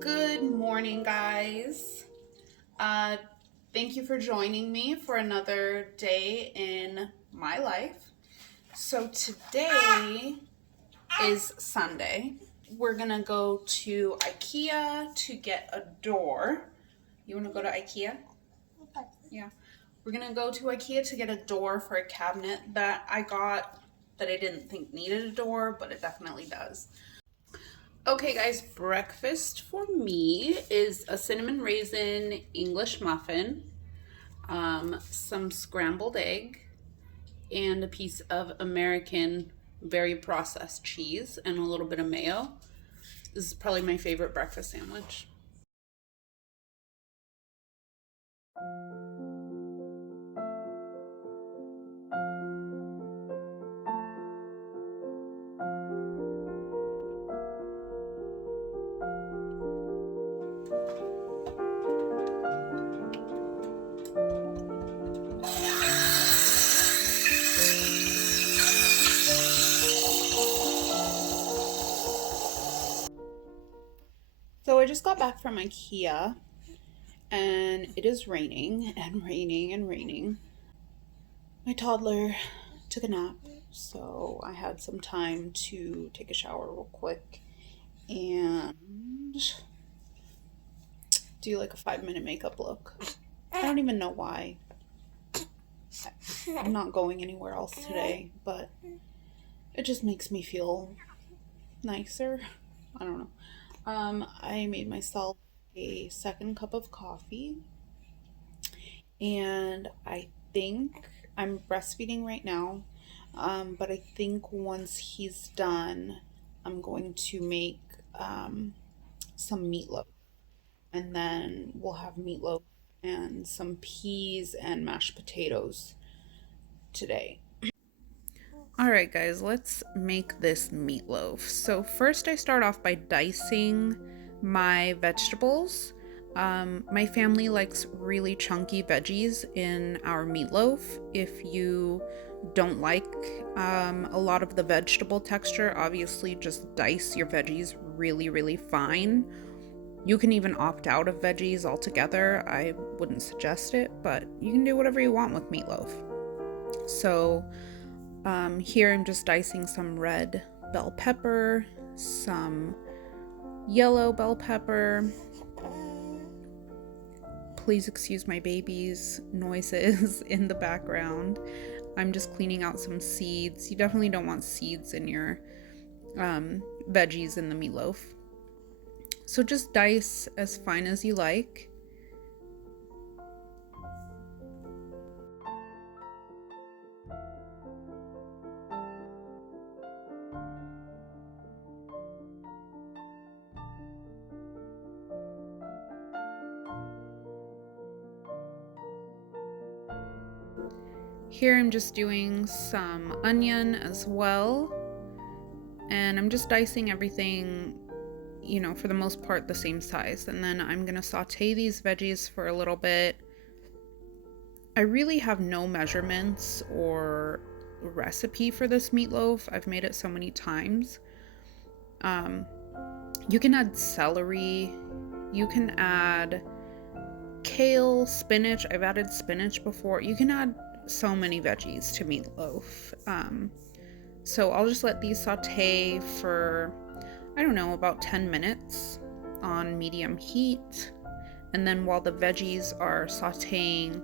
Good morning, guys. Thank you for joining me for another day in my life. So today is Sunday. We're gonna go to IKEA to get a door. You wanna go to IKEA? Yeah. We're gonna go to IKEA to get a door for a cabinet that I got that I didn't think needed a door, but it definitely does. Okay guys, breakfast for me is a cinnamon raisin English muffin, some scrambled egg, and a piece of American very processed cheese and a little bit of mayo. This is probably my favorite breakfast sandwich. So I just got back from IKEA and it is raining and raining and raining. My toddler took a nap, so I had some time to take a shower real quick and do like a 5-minute makeup look. I don't even know why. I'm not going anywhere else today, but it just makes me feel nicer. I don't know. I made myself a second cup of coffee, and I think I'm breastfeeding right now, but I think once he's done, I'm going to make some meatloaf, and then we'll have meatloaf and some peas and mashed potatoes today. All right, guys, let's make this meatloaf. So first I start off by dicing my vegetables. My family likes really chunky veggies in our meatloaf. If you don't like a lot of the vegetable texture, obviously just dice your veggies really, really fine. You can even opt out of veggies altogether. I wouldn't suggest it, but you can do whatever you want with meatloaf. So here I'm just dicing some red bell pepper, some yellow bell pepper. Please excuse my baby's noises in the background. I'm just cleaning out some seeds. You definitely don't want seeds in your veggies in the meatloaf. So just dice as fine as you like. Here I'm just doing some onion as well, and I'm just dicing everything, you know, for the most part the same size, and then I'm gonna saute these veggies for a little bit. I really have no measurements or recipe for this meatloaf. I've made it so many times. You can add celery, you can add kale, spinach. I've added spinach before. You can add so many veggies to meatloaf. So I'll just let these saute for, I don't know, about 10 minutes on medium heat. And then while the veggies are sauteing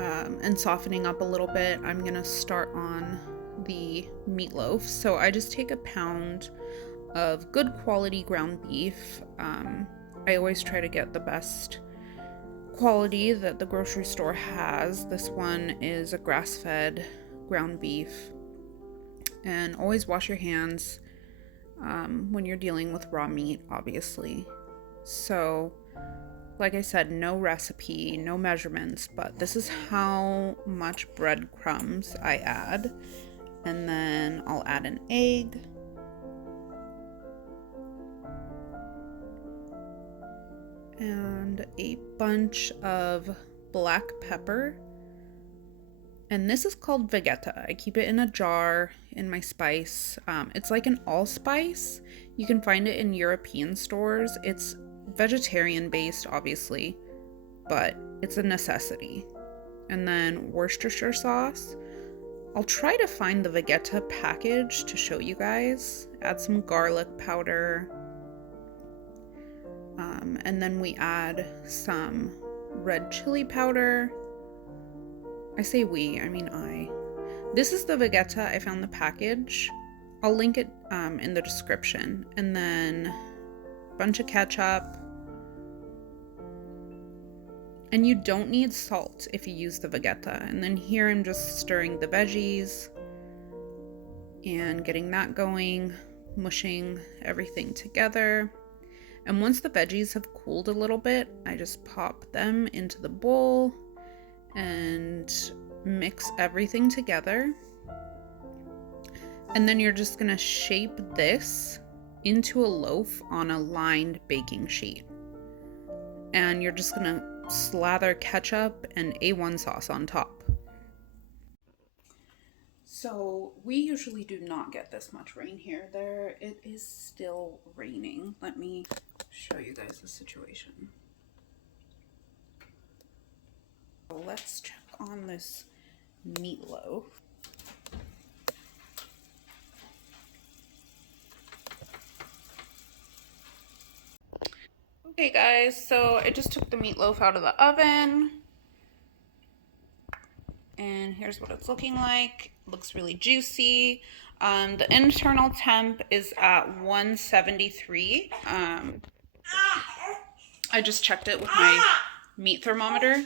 and softening up a little bit, I'm gonna start on the meatloaf. So I just take a pound of good quality ground beef. I always try to get the best quality that the grocery store has. This one is a grass-fed ground beef. And always wash your hands when you're dealing with raw meat, obviously. So, like I said, no recipe, no measurements, but this is how much breadcrumbs I add. And then I'll add an egg. And a bunch of black pepper And this is called Vegeta. I keep it in a jar in my spice. It's like an allspice. You can find it in European stores. It's vegetarian based, obviously, but it's a necessity. And then Worcestershire sauce. I'll try to find the Vegeta package to show you guys. Add some garlic powder. And then we add some red chili powder. I say we, I mean I. This is the Vegeta. I found the package. I'll link it in the description. And then a bunch of ketchup. And you don't need salt if you use the Vegeta. And then here I'm just stirring the veggies and getting that going, mushing everything together. And once the veggies have cooled a little bit, I just pop them into the bowl and mix everything together. And then you're just gonna shape this into a loaf on a lined baking sheet. And you're just gonna slather ketchup and A1 sauce on top. So we usually do not get this much rain here. It is still raining. Let me show you guys the situation. So let's check on this meatloaf. Okay guys, so I just took the meatloaf out of the oven. And here's what it's looking like. It looks really juicy. The internal temp is at 173. I just checked it with my meat thermometer.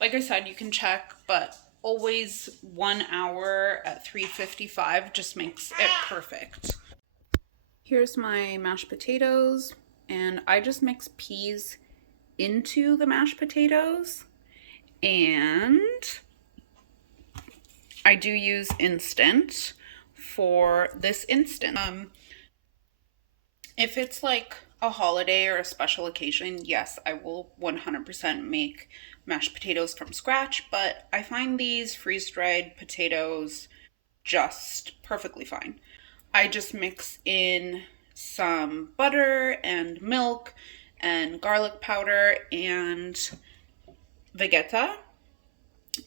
Like I said, you can check, but always 1 hour at 355 just makes it perfect. Here's my mashed potatoes, and I just mix peas into the mashed potatoes, and I do use instant for this instant. If it's like a holiday or a special occasion, yes, I will 100% make mashed potatoes from scratch, but I find these freeze-dried potatoes just perfectly fine. I just mix in some butter and milk and garlic powder and Vegeta,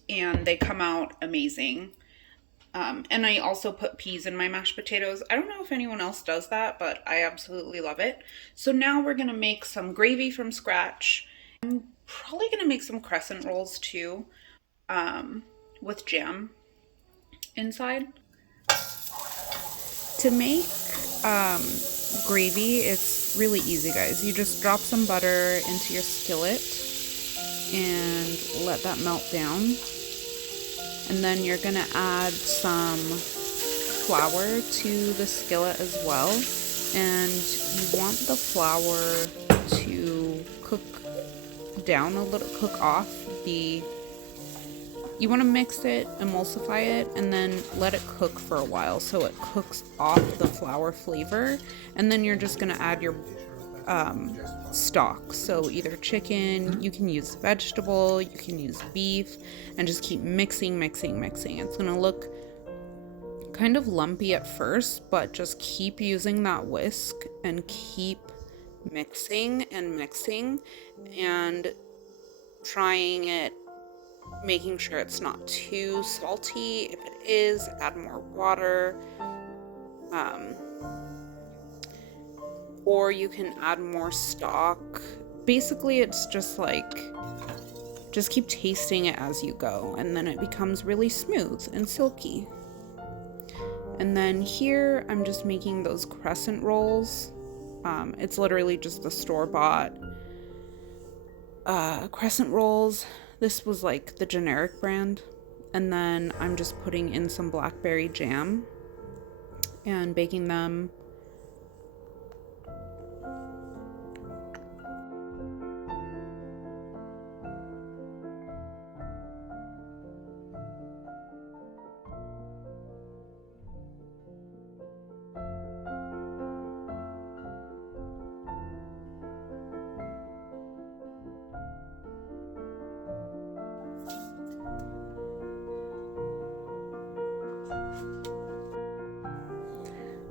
and they come out amazing. And I also put peas in my mashed potatoes. I don't know if anyone else does that, but I absolutely love it. So now we're gonna make some gravy from scratch. I'm probably gonna make some crescent rolls too, with jam inside. To make gravy, it's really easy, guys. You just drop some butter into your skillet and let that melt down. And then you're gonna add some flour to the skillet as well. And you want the flour to cook down a little, cook off the, you want to mix it, emulsify it, and then let it cook for a while so it cooks off the flour flavor. And then you're just gonna add your stock, so either chicken, you can use vegetable, you can use beef, and just keep mixing. It's gonna look kind of lumpy at first, but just keep using that whisk and keep mixing and trying it, making sure it's not too salty. If it is, add more water. Or you can add more stock. Basically, it's just like, just keep tasting it as you go, and then it becomes really smooth and silky. And then here, I'm just making those crescent rolls. It's literally just the store-bought crescent rolls. This was like the generic brand. And then I'm just putting in some blackberry jam and baking them.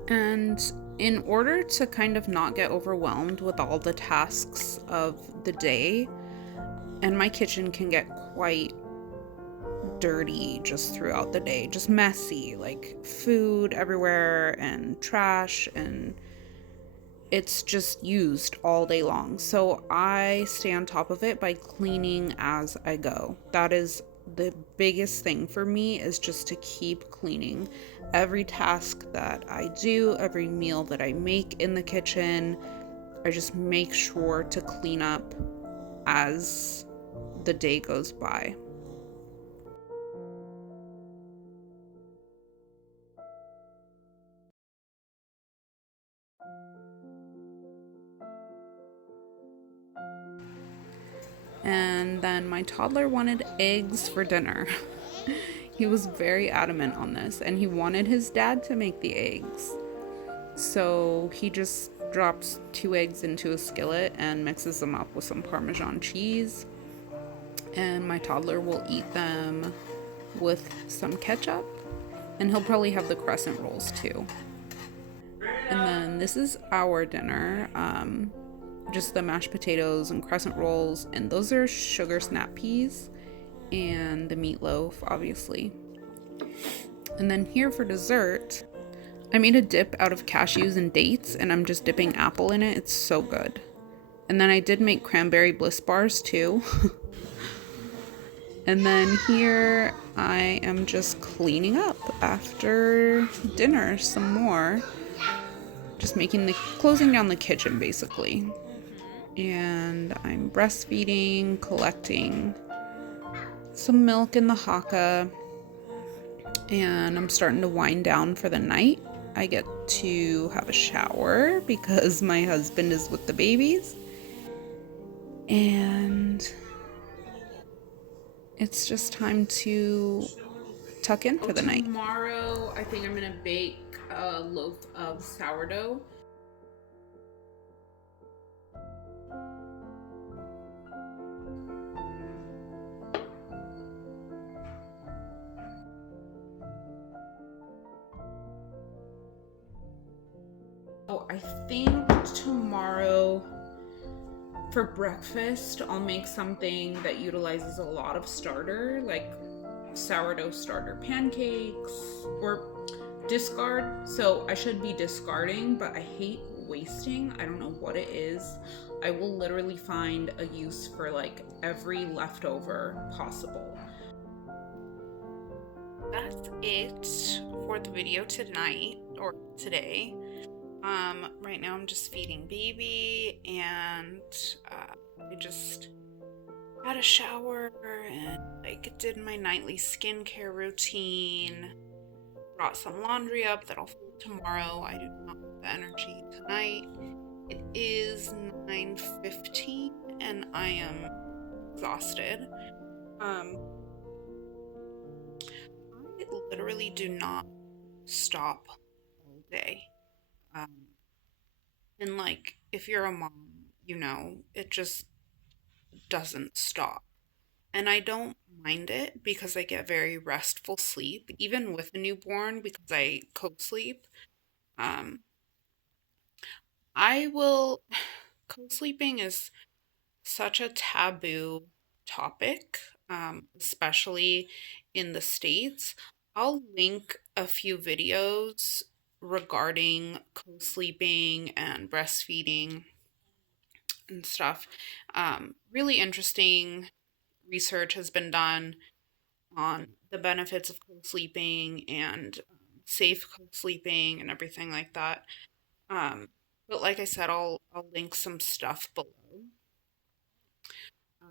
And in order to kind of not get overwhelmed with all the tasks of the day, and my kitchen can get quite dirty just throughout the day, just messy, like food everywhere and trash, and it's just used all day long. So I stay on top of it by cleaning as I go. That is the biggest thing for me, is just to keep cleaning. Every task that I do, every meal that I make in the kitchen, I just make sure to clean up as the day goes by. And then my toddler wanted eggs for dinner. He was very adamant on this, and he wanted his dad to make the eggs. So he just drops 2 eggs into a skillet and mixes them up with some Parmesan cheese. And my toddler will eat them with some ketchup. And he'll probably have the crescent rolls too. And then this is our dinner. Just the mashed potatoes and crescent rolls. And those are sugar snap peas. And the meatloaf, obviously. And then here for dessert, I made a dip out of cashews and dates, and I'm just dipping apple in it. It's so good. And then I did make cranberry bliss bars too. And then here I am just cleaning up after dinner some more. Just closing down the kitchen basically. And I'm breastfeeding, collecting some milk in the haka, and I'm starting to wind down for the night. I get to have a shower because my husband is with the babies. And it's just time to tuck in for the night. Tomorrow, I think I'm going to bake a loaf of sourdough. Oh, I think tomorrow for breakfast, I'll make something that utilizes a lot of starter, like sourdough starter pancakes, or discard. So I should be discarding, but I hate wasting. I don't know what it is. I will literally find a use for like every leftover possible. That's it for the video tonight or today. Right now I'm just feeding baby, and I just had a shower and like did my nightly skincare routine, brought some laundry up that I'll fold tomorrow. I do not have the energy tonight. It is 9:15 and I am exhausted. I literally do not stop all day. Um, and like if you're a mom, it just doesn't stop. And I don't mind it because I get very restful sleep, even with a newborn, because I co-sleep. Um, I will, co-sleeping is such a taboo topic, especially in the States. I'll link a few videos regarding co-sleeping and breastfeeding and stuff. Really interesting research has been done on the benefits of co-sleeping and safe co-sleeping and everything like that. Um, but like I said, I'll link some stuff below.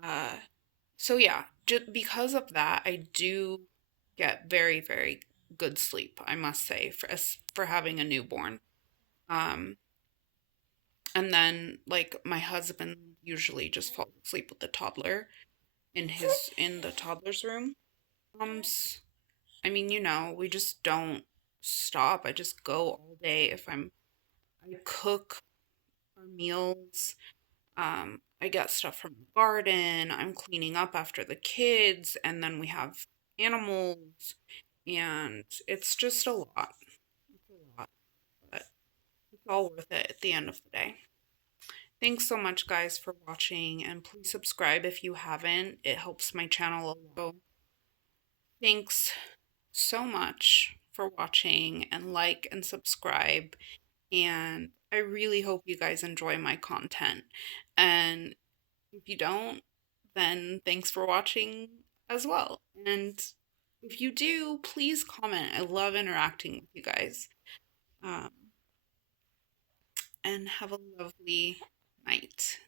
Uh, so yeah, just because of that, I do get very, very good sleep, I must say, for having a newborn. Um, and then like my husband usually just falls asleep with the toddler in the toddler's room. Mom's I mean, we just don't stop. I just go all day. I cook our meals. I get stuff from the garden. I'm cleaning up after the kids, and then we have animals, and it's just a lot. It's a lot. all worth it at the end of the day. Thanks so much, guys, for watching, and please subscribe if you haven't. It helps my channel a lot. Thanks so much for watching, and like and subscribe. And I really hope you guys enjoy my content. And if you don't, then thanks for watching as well. And if you do, please comment. I love interacting with you guys. Um, and have a lovely night.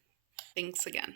Thanks again.